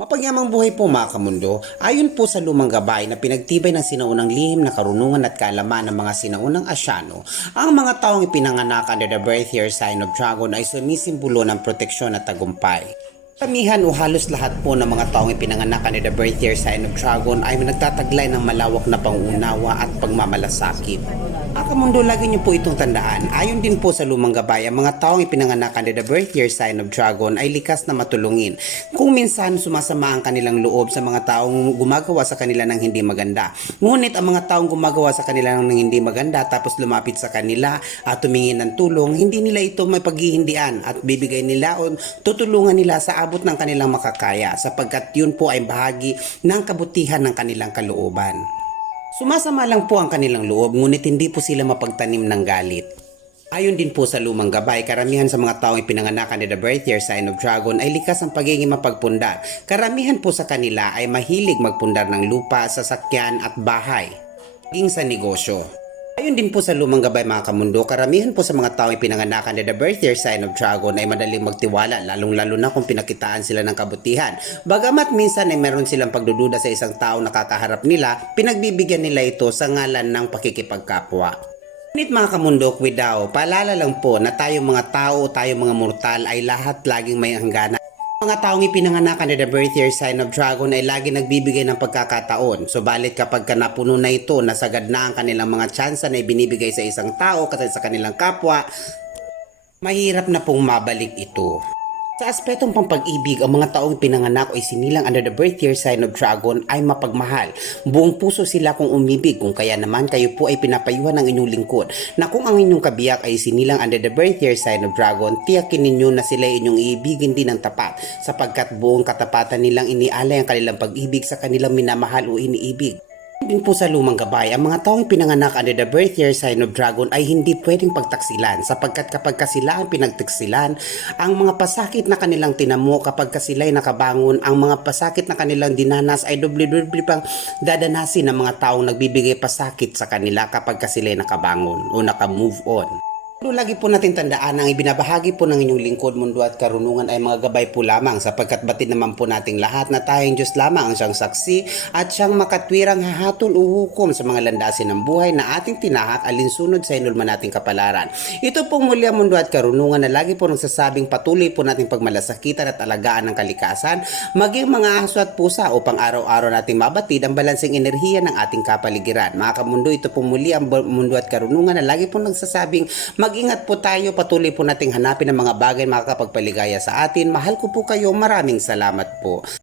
Mapagyamang buhay po mga kamundo, ayon po sa lumang gabay na pinagtibay ng sinaunang lihim na karunungan at kaalaman ng mga sinaunang Asyano, ang mga taong ipinanganak under the birth year sign of dragon ay sumisimbolo ng proteksyon at tagumpay. Karamihan o halos lahat po ng mga taong ipinanganak under the birth year sign of dragon ay nagtataglay ng malawak na pangunawa at pagmamalasakit. Mga kamundo, lagi niyo po itong tandaan. Ayon din po sa lumang gabay, ang mga taong ipinanganak under the birth year sign of dragon ay likas na matulungin. Kung minsan sumasama ang kanilang loob sa mga taong gumagawa sa kanila ng hindi maganda. Ngunit ang mga taong gumagawa sa kanila ng hindi maganda tapos lumapit sa kanila at tumingin ng tulong, hindi nila ito may paghihindian at bibigay nila o tutulungan nila sa abot ng kanilang makakaya sapagkat yun po ay bahagi ng kabutihan ng kanilang kalooban. Sumasama lang po ang kanilang loob ngunit hindi po sila mapagtanim ng galit. Ayon din po sa lumang gabay, karamihan sa mga taong ipinanganak under the birth year sign of dragon ay likas ang pagiging mapagpundar. Karamihan po sa kanila ay mahilig magpundar ng lupa, sasakyan at bahay, maging sa negosyo. Ayon din po sa lumang gabay mga kamundo, karamihan po sa mga taong ipinanganak under the birth year sign of dragon ay madaling magtiwala, lalong-lalo na kung pinakitaan sila ng kabutihan. Bagamat minsan ay meron silang pagdududa sa isang taong nakakaharap nila, pinagbibigyan nila ito sa ngalan ng pakikipagkapwa. Ngunit mga kamundo, kwidao, paalala lang po na tayong mga tao, tayong mga mortal ay lahat laging may hangganan. Mga taong ipinanganak under the birth year sign of dragon ay lagi nagbibigay ng pagkakataon. Subalit kapag napuno na ito, nasagad na ang kanilang mga tsansa na ibinibigay sa isang tao kasi sa kanilang kapwa, mahirap na pong mabalik ito. Sa aspetong pampag-ibig, ang mga taong pinanganak o isinilang under the birth year sign of dragon ay mapagmahal. Buong puso sila kung umibig, kung kaya naman kayo po ay pinapayuhan ng inyong lingkod na kung ang inyong kabiyak ay isinilang under the birth year sign of dragon, tiyakin ninyo na sila inyong iibigin din ng tapat sapagkat buong katapatan nilang inialay ang kanilang pag-ibig sa kanilang minamahal o iniibig. Din po sa lumang gabay, ang mga taong pinanganak under the birth year sign of dragon ay hindi pwedeng pagtaksilan sapagkat kapag sila ang pinagtaksilan, ang mga pasakit na kanilang tinamo kapag sila ay nakabangon, ang mga pasakit na kanilang dinanas ay doble-doble pang dadanasin ng mga taong nagbibigay pasakit sa kanila kapag sila ay nakabangon o naka-move on. Lagi po natin tandaan ang ibinabahagi po ng inyong lingkod, mundo at karunungan ay mga gabay po lamang sapagkat batid naman po nating lahat na tayong Diyos lamang ang siyang saksi at siyang makatwirang hahatol o hukom sa mga landasin ng buhay na ating tinahak alinsunod sa inulman nating kapalaran. Ito pong muli ang mundo at karunungan na lagi po nagsasabing patuloy po nating pagmalasakitan at alagaan ng kalikasan, maging mga aso at pusa upang araw-araw nating mabatid ang balanseng enerhiya ng ating kapaligiran. Mga kamundo, ito po muli ang mundo at karunungan na lagi po nagsasabing mag-ingat po tayo, patuloy po nating hanapin ang mga bagay makakapagpaligaya sa atin. Mahal ko po kayo, maraming salamat po.